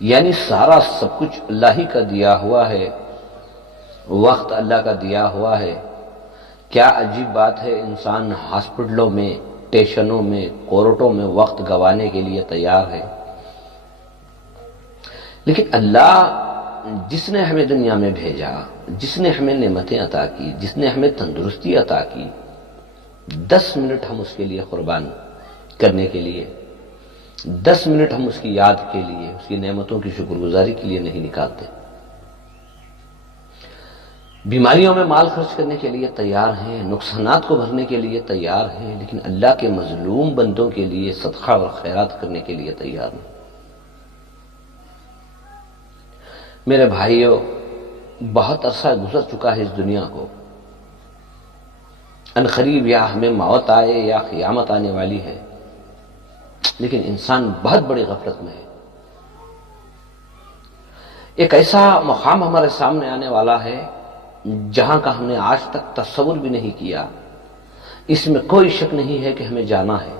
یعنی سارا سب کچھ اللہ ہی کا دیا ہوا ہے، وقت اللہ کا دیا ہوا ہے۔ کیا عجیب بات ہے، انسان ہاسپٹلوں میں، اسٹیشنوں میں، کورٹوں میں وقت گنوانے کے لیے تیار ہے، لیکن اللہ جس نے ہمیں دنیا میں بھیجا، جس نے ہمیں نعمتیں عطا کی، جس نے ہمیں تندرستی عطا کی، 10 منٹ ہم اس کے لیے قربان کرنے کے لیے، 10 منٹ ہم اس کی یاد کے لیے، اس کی نعمتوں کی شکر گزاری کے لیے نہیں نکالتے۔ بیماریوں میں مال خرچ کرنے کے لیے تیار ہیں، نقصانات کو بھرنے کے لیے تیار ہیں، لیکن اللہ کے مظلوم بندوں کے لیے صدقہ اور خیرات کرنے کے لیے تیار نہیں۔ میرے بھائیوں، بہت عرصہ گزر چکا ہے اس دنیا کو، ان قریب یا ہمیں موت آئے یا قیامت آنے والی ہے، لیکن انسان بہت بڑی غفلت میں ہے۔ ایک ایسا مقام ہمارے سامنے آنے والا ہے جہاں کا ہم نے آج تک تصور بھی نہیں کیا، اس میں کوئی شک نہیں ہے کہ ہمیں جانا ہے۔